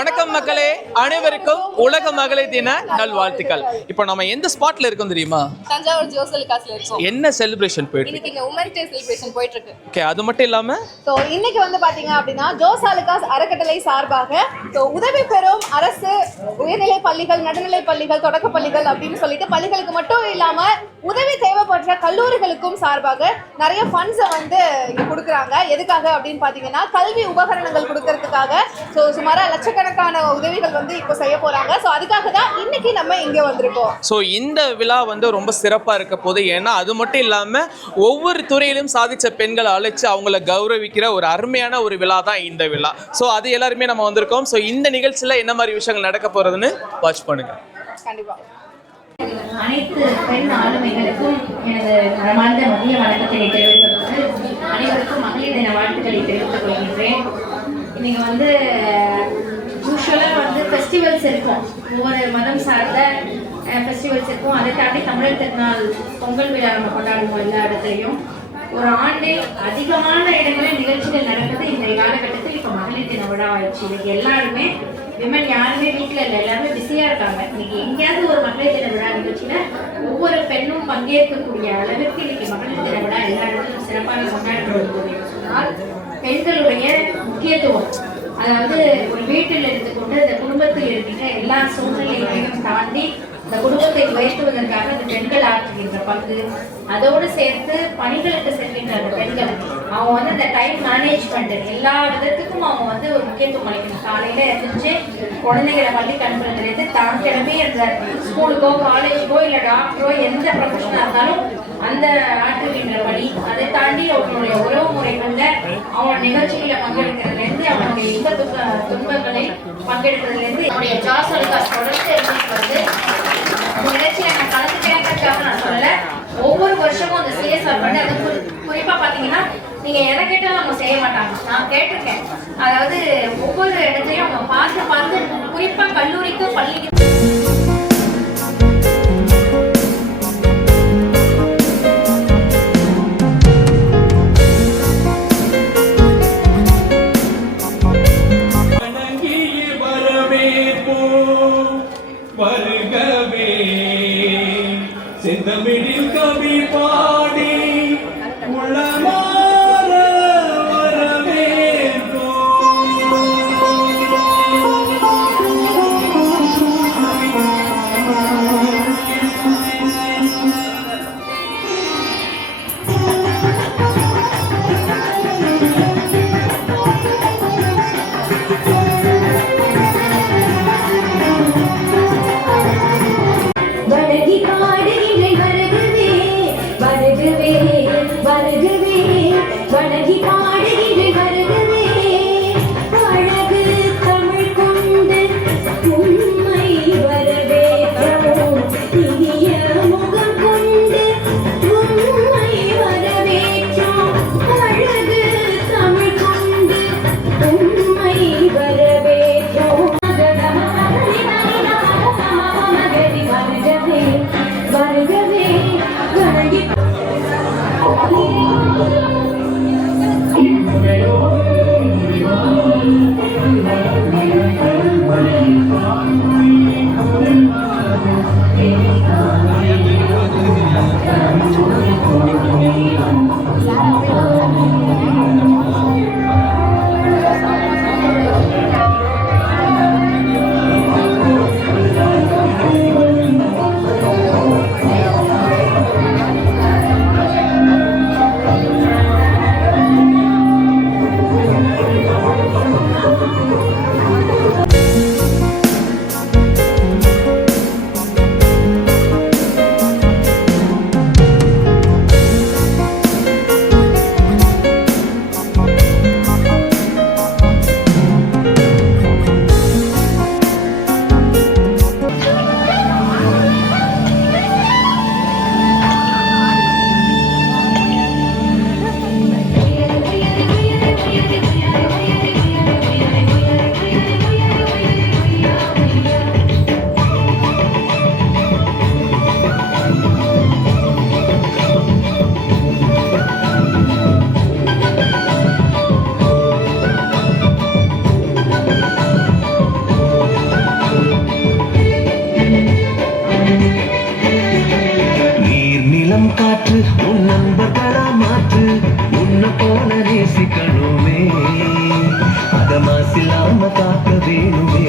வணக்கம் மக்களே, அனைவருக்கும் உலக மகளிர் தின நல்வாழ்த்துக்கள். இப்போ நம்ம எந்த ஸ்பாட்ல இருக்கோம் தெரியுமா? தஞ்சாவூர் ஜோசலுக்காஸ்ல இருக்கோம். என்ன செலிப்ரேஷன் போயிட்டு இருக்கு? இன்னைக்கு உமன்ஸ் டே செலிப்ரேஷன் போயிட்டு இருக்கு. ஓகே, அது மட்டும் இல்லாம இன்னைக்கு வந்து பாத்தீங்க அப்படின்னா ஜோசலுக்காஸ் அறக்கட்டளை சார்பாக உதவி பெறும் அரசு உயர்நிலை பள்ளிகள், நடுநிலை பள்ளிகள், தொடக்க பள்ளிகள் அப்படின்னு சொல்லிட்டு பள்ளிகளுக்கு மட்டும் இல்லாம உதவி தேவைப்படுற கல்லூரிகளுக்கும் சார்பாக நிறைய ஃபண்ட்ஸை வந்து இங்க கொடுக்குறாங்க. எதுக்காக அப்படின்னு பாத்தீங்கன்னா கல்வி உபகரணங்கள் கொடுக்கறதுக்காக. ஸோ சுமாரா லட்சக்கணக்கான உதவிகள் வந்து இப்போ செய்ய போறாங்க. ஸோ அதுக்காக தான் இன்னைக்கு நம்ம இங்கே வந்திருக்கோம். ஸோ இந்த விழா வந்து ரொம்ப சிறப்பாக இருக்க போது. ஏன்னா அது மட்டும் இல்லாமல் ஒவ்வொரு துறையிலும் சாதித்த பெண்களை அழைச்சி அவங்கள கௌரவிக்கிற ஒரு அருமையான ஒரு விழா தான் இந்த விழா. ஸோ அது எல்லாருமே நம்ம வந்திருக்கோம். ஸோ இந்த நிகழ்ச்சியில் என்ன மாதிரி விஷயங்கள் நடக்க போகிறதுன்னு வாட்ச் பண்ணுங்க. கண்டிப்பாக அனைத்து பெண் ஆளுமைகளுக்கும் எனது மனமார்ந்த மதிய வணக்கத்தை தெரிவிப்பதோடு அனைவருக்கும் மகளிர் தின வாழ்த்துக்களை தெரிவித்துக் கொள்கின்றேன். இன்னைக்கு வந்து யூஸ்வலாக வந்து ஃபெஸ்டிவல்ஸ் இருக்கும், ஒவ்வொரு மதம் சார்ந்த ஃபெஸ்டிவல்ஸ் இருக்கும். அதை தாண்டி தமிழர் திருநாள் பொங்கல் விழா நம்ம கொண்டாடுவோம் எல்லா இடத்துலையும். ஒரு ஆண்டில் அதிகமான இடங்களில் நிகழ்ச்சிகள் நடக்குது. இந்த காலகட்டத்தில் இப்போ மகளிர் தின விழா ஆயிடுச்சு. இன்னைக்கு எல்லாருமே விமன் யாருமே வீட்டில் இல்லை, எல்லாருமே பிஸியாக இருக்காங்க. இன்னைக்கு எங்கேயாவது ஒரு மகளிர் தின விழா நிகழ்ச்சியில் ஒவ்வொரு பெண்ணும் பங்கேற்கக்கூடிய அளவிற்கு இன்னைக்கு மகளிர் தின விழா எல்லா இடத்துலையும் சிறப்பாக கொண்டாடுறது சொன்னால் பெண்களுடைய முக்கியத்துவம், அதாவது ஒரு வீட்டில் இருந்து கொண்டு அந்த குடும்பத்தில் இருக்கின்ற எல்லா சூழ்நிலைகளையும் தாண்டி இந்த குடும்பத்தை உயர்த்துவதற்காக அந்த பெண்கள் ஆற்றுகின்ற பங்கு, அதோடு சேர்த்து பணிகளுக்கு செல்கின்ற அந்த பெண்கள் அவங்க வந்து இந்த டைம் மேனேஜ்மெண்ட் எல்லா விதத்துக்கும் அவங்க வந்து ஒரு முக்கியத்துவம் அளிக்கணும். காலையில எழுந்திரிச்சு குழந்தைகளை பள்ளிக்கு அனுப்புறதுலேருந்து தான் கிளம்பி அந்த ஸ்கூலுக்கோ காலேஜுக்கோ இல்லை டாக்டரோ எந்த ப்ரொஃபஷனாக இருந்தாலும் அந்த ஆற்றுகின்ற பணி, அதை தாண்டி அவங்களுடைய உறவு முறைகள்ல அவங்க நிகழ்ச்சிகளை பங்கெடுக்கிறதுலேருந்து அவங்களுடைய இன்ப துன்பங்களை பங்கெடுக்கிறதுலேருந்து அவருடைய ஜோசலுக்காஸ் தொடர்ந்து இருந்துட்டு வந்து நிகழ்ச்சியில நான் கலந்துக்கிறேன்றதுக்காக நான் சொல்லலை. ஒவ்வொரு வருஷமும் அந்த சிஎஸ்ஆர் பண்ணி அது குறிப்பா பாத்தீங்கன்னா நீங்க எதை கேட்டாலும் அவங்க செய்ய மாட்டாங்க. நான் கேட்டிருக்கேன், அதாவது ஒவ்வொரு இடத்தையும் அவங்க பார்த்து குறிப்பா கல்லூரிக்கு பள்ளிக்கு செந்தமிழில் கவி பாடி உளமாற வருகவே நீளம் காற்று உன் நண்பர்களா மாற்று உன்னை போல நேசிக்கணுமே அத மாசில்லாம காக்க வேணுமே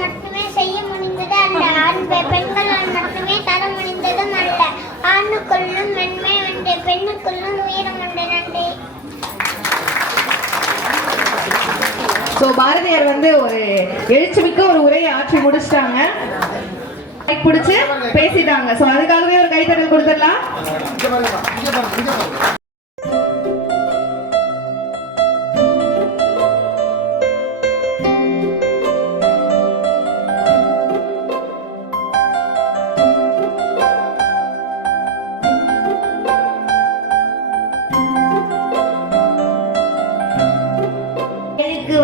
மட்டுமே செய்ய முடிந்தது அல்ல, பெண்களால் மட்டுமே தர முடிந்ததும் அல்ல. ஆணுக்குள்ளும் மென்மை உண்டு, பெண்ணுக்குள்ளும் உயரம் உண்டு. நன்றி. ஸோ பாரதியார் வந்து ஒரு எழுச்சிமிக்க ஒரு உரையை ஆற்றி முடிச்சிட்டாங்க, பிடிச்சு பேசிட்டாங்க. ஸோ அதுக்காகவே ஒரு கைத்தட்டல் கொடுத்துடலாம்.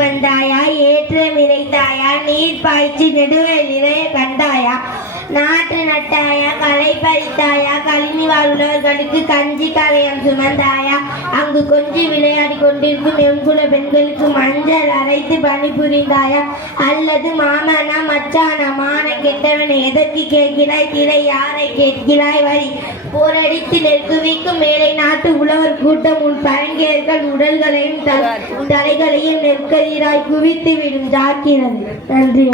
வந்தாயா ஏற்றம் இறைத்தாயா நீர் பாய்ச்சி நெடுவெளியை கண்டாயா நாற்று நட்டாயா களை பறித்தாயா கழினி வாழ்ந்தவர்களுக்கு கஞ்சி கரையம் சுமந்தாயா அங்கு கொஞ்சி விளையாடி கொண்டிருக்கும் எங்குல பெண்களுக்கு மஞ்சள் அரைத்து பணிபுரிந்தாயா அல்லது மாமனா மச்சானா மான கெட்டவனை எதற்கு கேட்கிறாய் திரை யாரை கேட்கிறாய் வரி போரடித்து நெற்குவிக்கும் மேலை நாட்டு உழவர் கூட்டம் உன் பரங்கியர்கள் உடல்களையும் தலைகளையும் நெற்கதிராய் குவித்து விடும் ஜாக்கிறது. நன்றி.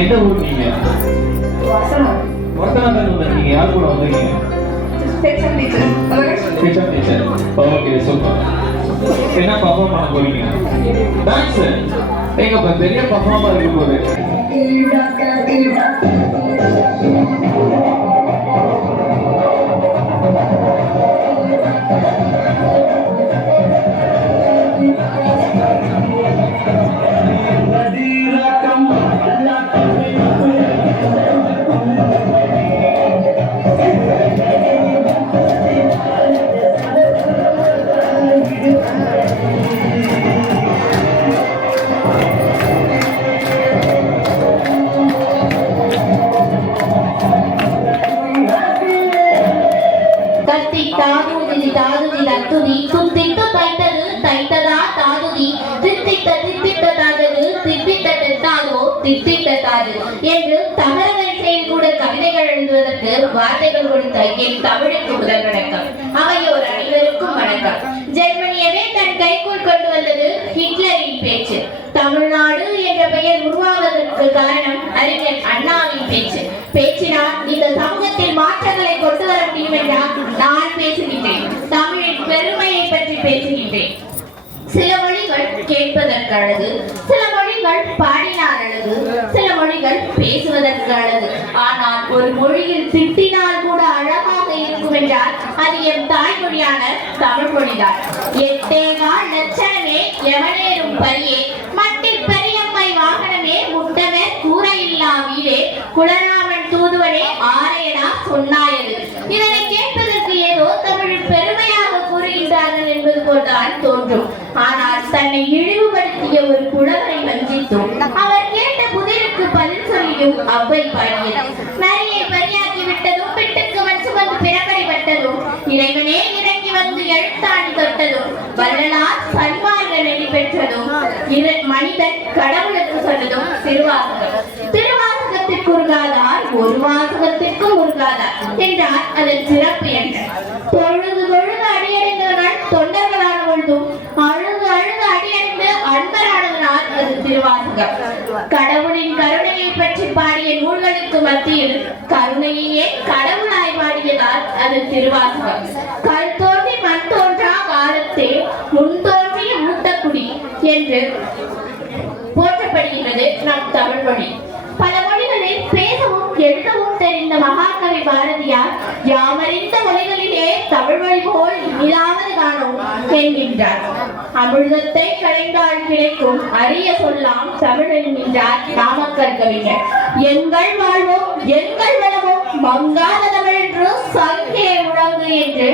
எந்த ஊர் நீங்க? வர்த்தனா வந்திருக்கீங்க. யார் கூட வந்திருக்கீங்க? Okay super. என்ன பர்ஃபார்ம் பண்ண போறீங்க? டான்ஸ். எங்க பெரிய பர்ஃபார்மர் இருக்க போகுது. தத்தி தாதுதி தாதுதி தத்துதி துத்திட்டு தைத்தது தைத்ததா தாதுதி தித்தித்த தித்தித்த தாதது தித்தித்த தெத்தாதோ தித்தித்த தாது என்று தமிழ வரிசையில் கூட கவிதைகள் எழுதுவதற்கு வார்த்தைகள் கொடுத்த என் தமிழுக்கு முதல் வணக்கம். அவையோர் அனைவருக்கும் வணக்கம். ஜெர்மனியவே தன் கைக்குள் கொண்டு வந்தது ஹிட்லரின் பேச்சு. தமிழ்நாடு என்ற பெயர் உருவாவதற்கு காரணம் அறிஞர் அண்ணாவின் பேச்சு. பேச்சினால் இந்த சமூகத்தில் மாற்றங்களை கொண்டு வர முடியும் என்றால் நான் பேசுகின்றேன். தமிழின் பெருமையை பற்றி பேசுகின்றேன். சில மொழிகள் கேட்பதற்கு அழகு, சில மொழிகள் பாடினால் அழகு, சில மொழிகள் பேசுவதற்கு அழகு. ஆனால் ஒரு மொழியில் திட்டினால் கூட அழகாக இருக்கும் என்றால் அது என் தாய்மொழியான தமிழ் மொழிதான். எட்டேகால் லட்சணமே எவனேறும் பரியே மட்டில் பெரியம்மை வாகனமே முட்டவர் கூரையில்லா வீடே குலராமன் தூதுவனே ஆரேடா சொன்னாயது. இதனை கேட்பதற்கு ஏதோ தமிழில் பெருமையாக கூறுகின்றார்கள் என்பது போல்தான் தோன்றும். ஆனால் தன்னை இழிவுபடுத்திய ஒரு புலவரை வஞ்சித்தோம். அவர் கேட்ட புதிருக்கு பதில் சொல்லியும் அவ்வை பாடியது. நரியை பரியாக்கி விட்டதும் பிட்டுக்கு மண் சுமந்து பிறப்படைப்பட்டதும் இறைவனே இறங்கி வந்து எழுத்தாணி தொட்டதும் வள்ளலார் சன்மார்க்க நெறி பெற்றதும் மனிதன் கடவுளுக்கு சொன்னதும் திருவாசகம். திருவாசகத்திற்கு உருகாதார் ஒரு வாசகத்திற்கும் உருகாதார் என்றால் அதன் சிறப்பு என்ன? தொழுது தொழுது அடியடைந்தவர்கள் தொண்டர்களான பொழுதும் அழுது அழுது அடியடைந்து அன்பரானவனால் அது திருவாசகம். கடவுளின் கருணையை பற்றி பாடிய நூல்களுக்கு மத்தியில் கருணையே கடவுளாய் பாடியதால் அது திருவாசகம். கல் தோன்றி மண் தோன்றா காலத்தே முன் தோன்றிய மூத்தக்குடி என்று போற்றப்படுகிறது நம் தமிழ் மொழி. பல மொழிகளில் பேசவும் எழுதவும் தெரிந்த மகாகவி பாரதியார் யாமறிந்த மொழிகளிலே தமிழ் மொழி போல் இனிதாவது காணும் என்கின்றார். அமிர்தத்தை கலைந்தால் கிடைக்கும் அரிய சொல்லாம் தமிழ் என்கின்றார் நாமக்கல் கவிஞர். எங்கள் வாழ்வும் எங்கள் வளமும் மங்காத தமிழ் என்று சங்கே உணவு என்று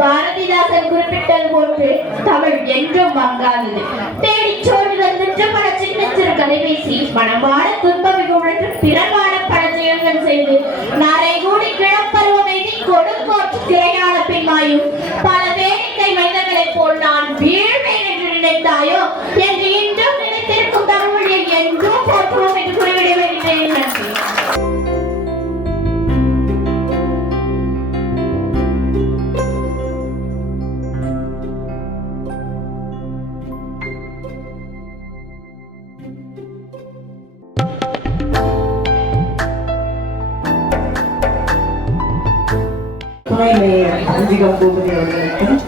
பாரதிதாசன் குறிப்பிட்டது போன்று தமிழ் என்றும் மங்காதது. தேடி சோழி வந்து பல சின்ன சிறு கலைபேசி மனமான துன்பமிகு உணர்ந்து பிறவான பல செயல்கள் செய்து நாரை கூடி கிழப்பருவம் எய்தி கொடுங்கோற்று திரையான பின்மாயும் பல வேடிக்கை மனிதர்களைப் போல் நான் வீழ்வேன் என்று நினைத்தாயோ என்று இன்றும் நினைத்திருக்கும் தமிழை என்றும் போற்றுவோம் என்று குறிவிட வருகிறேன். நன்றி. அஞ்சிகம் பூபதி அவர்களுக்கும்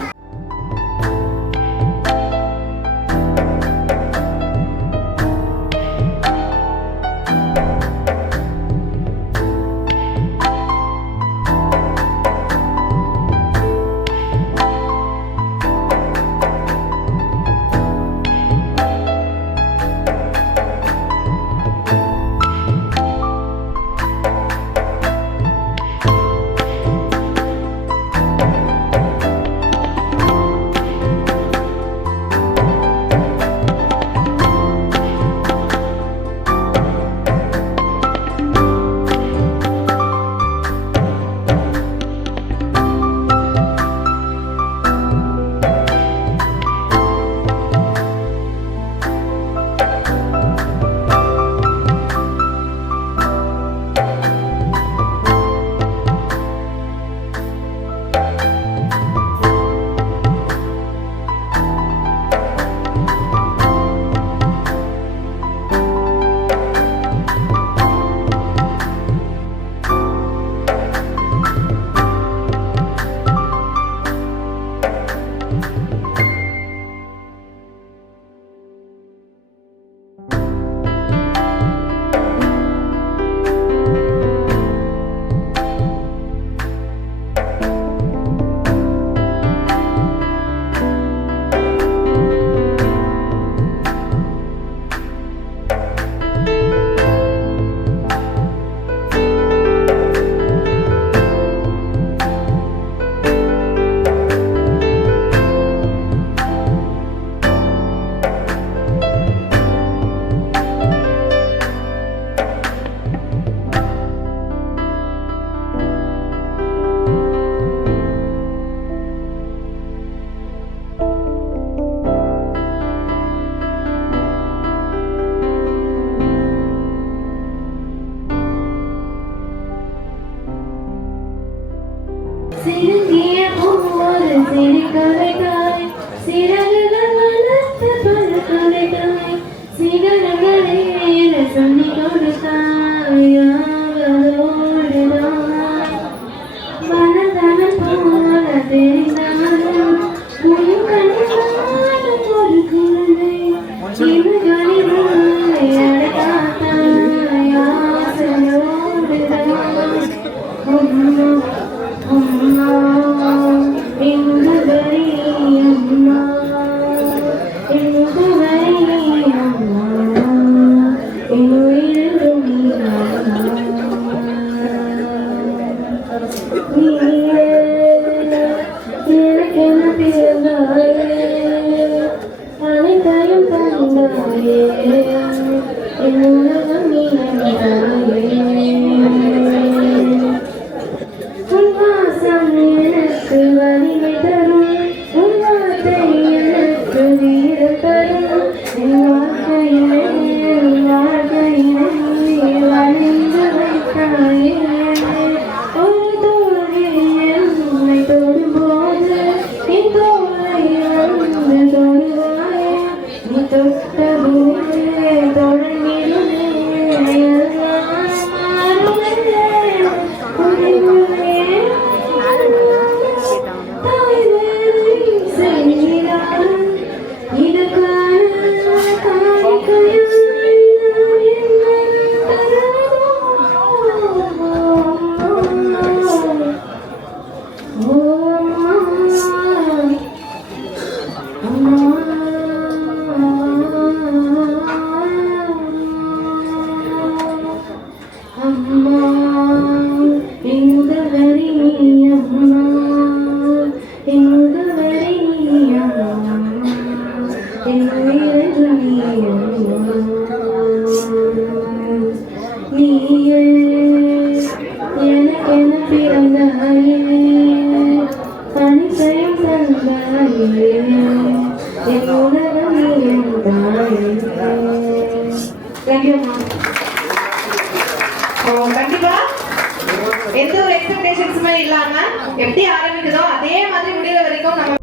நெருங்கிய போது சிரிக்கலைதாய் சிறகுகள் வளர்த்த பல்கலைதாய் சிகரங்களே சொல்லி கொடுத்தாய் யாவதோடுதான் மனதனம் போல தெரிந்தாலும் உன் கண்காணும் ஒரு குழந்தை இவர்களில் அடைத்தாய் ஆசையோடுதான் அம்மா அம்மா இங்கு வரி அம்மா இங்கு வரி அம்மா என் உயிரிலும் நீயே எனக்கென பிறந்தாயே அனைத்தையும் தந்தாயே என் உலகம் நீதாயே உன் வாசம் எனக்கு வலிமை தரும் உன் வார்த்தை எனக்கு வீரம் தரும் என் வாழ்க்கையினை வளைந்து வைத்தாயே ஒரு தோழி என்னை தொடும்போது என் தோளை வந்து தொடுவாயே நீ தொட்டதுமே தொடங்கிடுமே எல்லாம் மாறுமே அம்மா இந்த வரி அம்மா இந்த வரி அம்மா என் உயிரில் நீயே எனக்கென பிறந்தாயே அனைத்தையும் தந்தாயே என் உலகம் நீ தாயே. Thank you, ma'am. கண்டிப்பா எந்த ஒரு எக்ஸ்பெக்டேஷன்ஸுமே இல்லாம எப்படி ஆரம்பிக்குதோ அதே மாதிரி முடிகிற வரைக்கும் நம்ம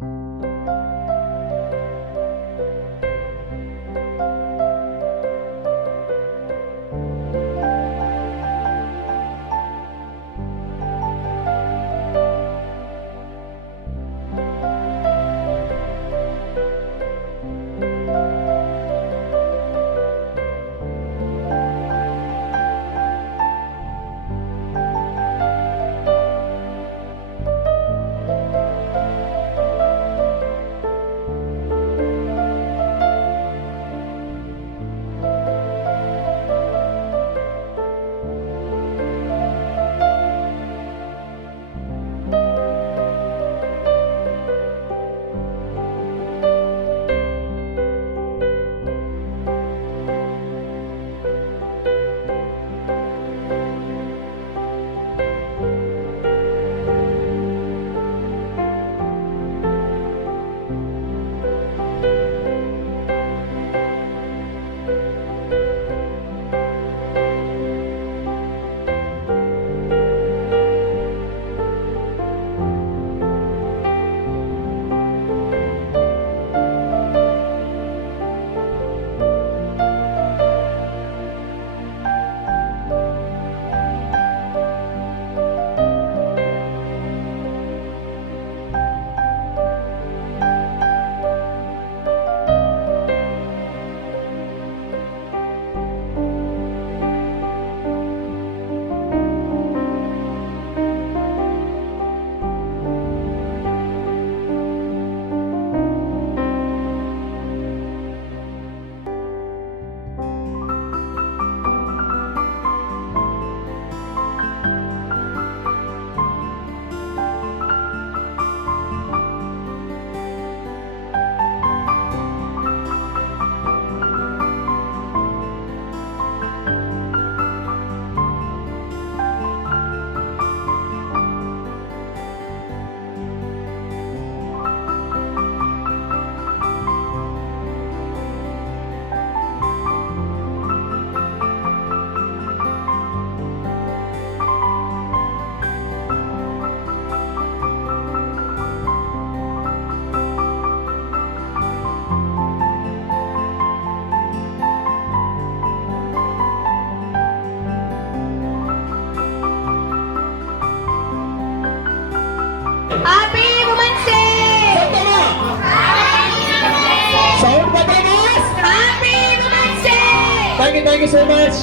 தேங்க்யூ ஸோ மச்.